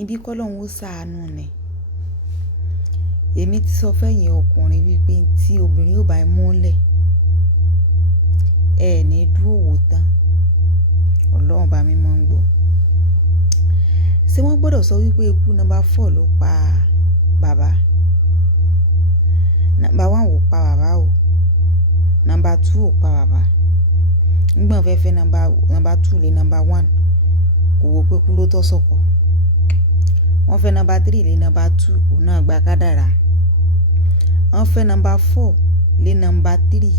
ibi kọ́lọ́hún ó ṣàánú ni. Èmi ti sọ fẹ́yìn ọkùnrin wípé tí obìnrin ò bá múlẹ̀ ẹ ní dúró wò tán. Ọlọ́run bá mi mọ́ ń gbọ́. Ṣé wọ́n gbọ́dọ̀ sọ wípé ikú number 4 ló pa bàbá? Number 1 ò pa bàbá o. Number 2 ò pa bàbá. Nígbà fẹ́fẹ́ number 2 lé number 1 kò wò pé kú ló tọ́ sọ́kọ. Wọ́n fẹ́ number 3 lé number 2 òun náà gba kádàrá. Wọ́n fẹ́ number 4 lé number 3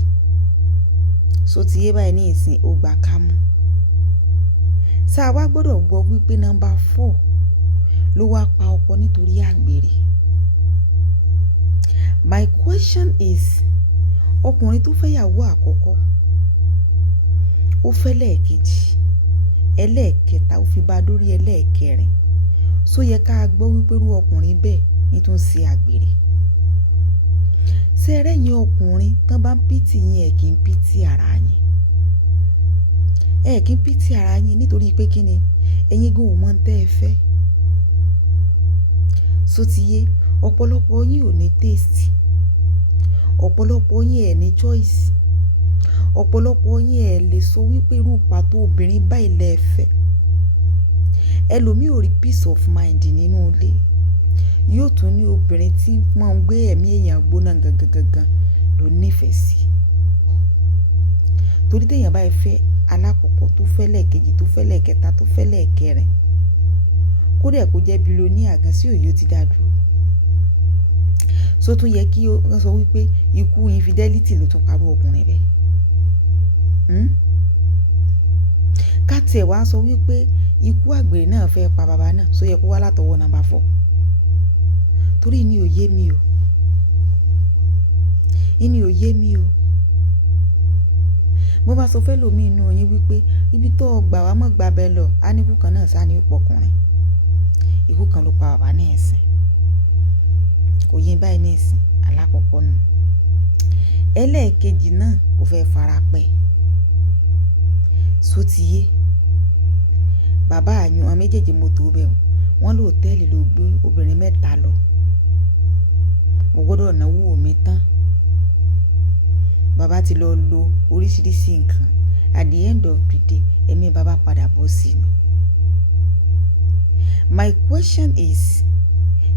so ti yé báyìí ní ìsìn ó gbà kámú. Ṣá wá gbọ́dọ̀ gbọ́ wípé number 4 ló wá pa ọkọ nítorí àgbèrè. My question is, ọkùnrin tó fẹ́yàwó àkọ́kọ́ ó fẹ́ lẹ́ẹ̀kejì, ẹlẹ́ẹ̀kẹta ó fi bá dórí ẹlẹ́ẹ̀kẹrin, só yẹ ká gbọ́ wípé irú ọkùnrin bẹ́ẹ̀ ní tó ń ṣe àgbèrè. Ṣé ẹrẹ́yìn ọkùnrin tán bá ń pìtì yín ẹ̀ kì í pìtì ara yín. Ẹ kì í pìtì ara yín nítorí pé kí ni ẹ̀yin gan ò mọ̀ tẹ́ ẹ fẹ́. So ti yé ọ̀pọ̀lọpọ̀ yín ò ní taste, ọ̀pọ̀lọpọ̀ yín ẹ̀ ní choice, ọ̀pọ̀lọpọ̀ yín ẹ̀ lè sọ wípé irú pàtó obìnrin báyìí lẹ fẹ́. Ẹlòmíì ò rí peace of mind nínú ilé, yóò tún ní obìnrin tí máa ń gbé ẹ̀mí èèyàn gbóná gangan ló nífẹ̀ẹ́ sí. Torí téèyàn báyìí fẹ́ alákọ̀ọ́kọ́ tó fẹ́ lẹ́ẹ̀kejì tó fẹ́ lẹ́ẹ̀kẹta tó fẹ́ lẹ́ẹ̀kẹrin, kódà kó jẹ́ bílíọ̀nìyà gan sí òye ó ti dá dúró. So tún yẹ kí wọ́n sọ wípé ikú infidelity ló tún parú ọkùnrin bẹ́ẹ̀. Ká tiẹ̀ wá sọ wípé ikú àgbèrè náà fẹ́ pa bàbá náà, so yẹ kó wá látọwọ́ number 4. Torí ní òye mi o. Ìní òye mi o. Mo bá sọ fẹ́ lòmí inú yín wípé ibi tó gbà wá mọ́ gbà bẹ́ẹ̀ lọ, á ní ikú kan náà sá ní ipò ọkùnrin. Ikú kan ló pa bàbá ní ẹ̀sìn. Kò yé báyìí ní ìsìn alákọ̀ọ́kọ́ nù. Ẹlẹ́ẹ̀kejì náà ó fẹ́ fara pẹ́. So ti yé. Bàbá àyùn àwọn méjèèjì mo tó bẹ̀ wọ́n lò hòtẹ́ẹ̀lì ló gbé obìnrin 3 lọ. Mo gbọ́dọ̀ náwó mi tán. Bàbá ti lọ lo oríṣiríṣi nǹkan. At the end of the day, ẹ̀mí bàbá padà bọ́ sí ni. My question is,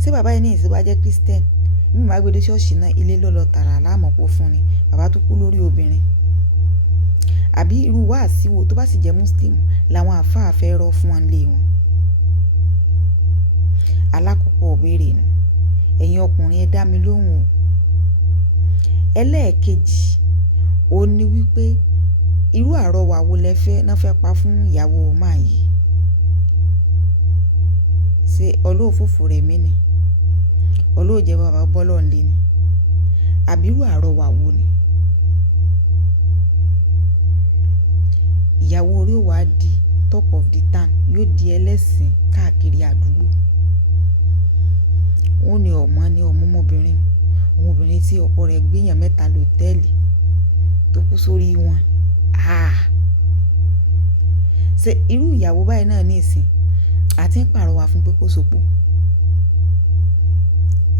ṣé bàbá yẹn ní ìsìn bá jẹ́ Christian, mímú bá gbé ṣọ́ọ̀ṣì náà ilé ló lọ tààrà láàmọ̀pọ̀ fún ni, bàbá tó kú lórí obìnrin. Àbí irú wáàsí wo tó bá sì jẹ́ Muslim làwọn àfáà fẹ́ rọ́ fún wọn lé wọn. Alákọ̀ọ́kọ́ òbéèrè nù. Ẹ̀yin ọkùnrin ẹ dá mi lóhùn o. Ẹlẹ́ẹ̀kejì ó ní wípé irú àrọwà wo lẹ fẹ́ náà fẹ́ pa fún ìyàwó máa yìí. Ṣé olóòfófó rẹ̀ mí ni? Olóòjẹ́ bàbá bọ́lọ̀ ń lé ni? Àbí irú àrọwà wo ni? Ìyàwó orí ò wá di talk of the town, yóò di ẹlẹ́sìn káàkiri àdúgbò. Ó ní ọmọ ọmọbìnrin, ọmọbìnrin tí ọkọ rẹ̀ gbéyàn 3 lọ hòtẹ́ẹ̀lì tó kú sórí wọn. Ṣé irú ìyàwó báyìí náà ní ìsìn àti ń pàrọwà fún pé kó sopó?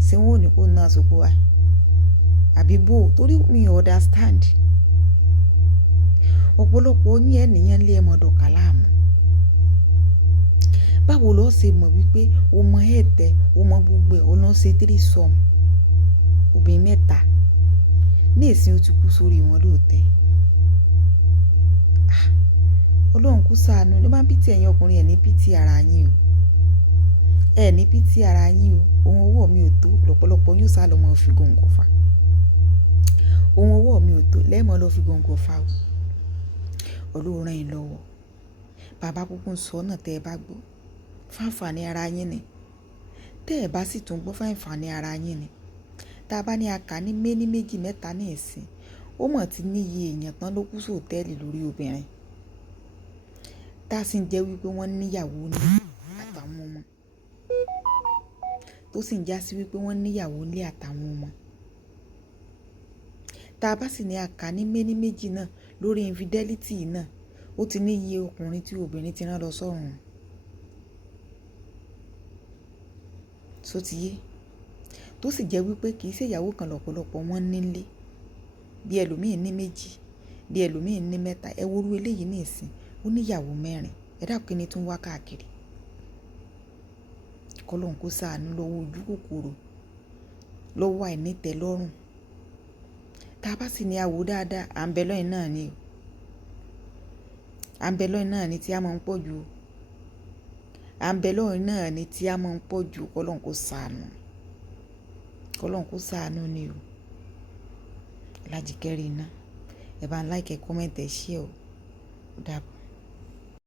Ṣé wọn ò ní kó náà sopó wá? Àbí bó? Torí mi ò understand. Ọ̀pọ̀lọpọ̀ yín ènìyàn lé ẹmọdọ̀ kàláàmù. Báwo ló ṣe mọ̀ wípé o mọ ẹ̀tẹ̀, o mọ gbogbo ẹ̀, o lọ ṣe 3 sum obìnrin 3 ní ìsìn ó ti kú sórí wọn lóòótẹ́. Ọlọ́run kú ṣàánú ló máa ń pìtì ẹ̀yin ọkùnrin ẹ̀ ní pìtì ara yín o. Ẹ̀ ní pìtì ara yín o. Ohun ọwọ́ mi ò tó lọ́pọ̀lọpọ̀ yóò sá lọ mọ́ fi gòǹgò fà. Ohun ọwọ́ mi ò tó lẹ́mọ̀ lọ fi gòǹgò fà o. Ọlọ́run ràn yín lọ́wọ́. Bàbá kúkú ń sọ náà tẹ́ ẹ bá gbọ́. Fáǹfààní ara yín ni. Tẹ́ ẹ bá sì tún gbọ́ fáǹfààní ara yín ni. Tá a bá ní aka ní méní méjì 3 ní ìsìn, ó mọ̀ tí níye èèyàn tán ló kú sí hòtẹ́ẹ̀lì lórí obìnrin. Tá a sì ń jẹ́ wípé wọ́n níyàwó ní àtàwọn ọmọ. Tó sì ń já sí wípé wọ́n níyàwó ní àtàwọn ọmọ. Tá a bá sì ní aka ní méní méjì náà lórí infidelity náà, ó ti níye ọkùnrin tí obìnrin ti rán lọ sọ́run. só ti yé tó sì jẹ́ wípé kì í ṣe ìyàwó kan lọ́pọ̀lọpọ̀ wọn nílé bí ẹlòmíín ní 2 bí ẹlòmíín ní 3 ẹ worú eléyìí ní ìsìn ó níyàwó 4 ẹ dákun kí ni tún wá káàkiri kọ́lọ́hún kó ṣàánú lọ́wọ́ ojú kòkòrò lọ́wọ́ àìnítẹ́lọ́rùn tá a bá sì ní àwò dáadáa à ń bẹ lọ́yìn náà ni à ń bẹ lọ́yìn náà ni tí a máa ń pọ̀ jù à ń bẹ lọ́yìn náà ni tí a máa ń pọ̀ jù kọ́lọ́hún kó ṣàánú ni o Lájíkẹ́rí iná ẹ bá ń like ẹ comment ẹ share o ó dàbọ̀.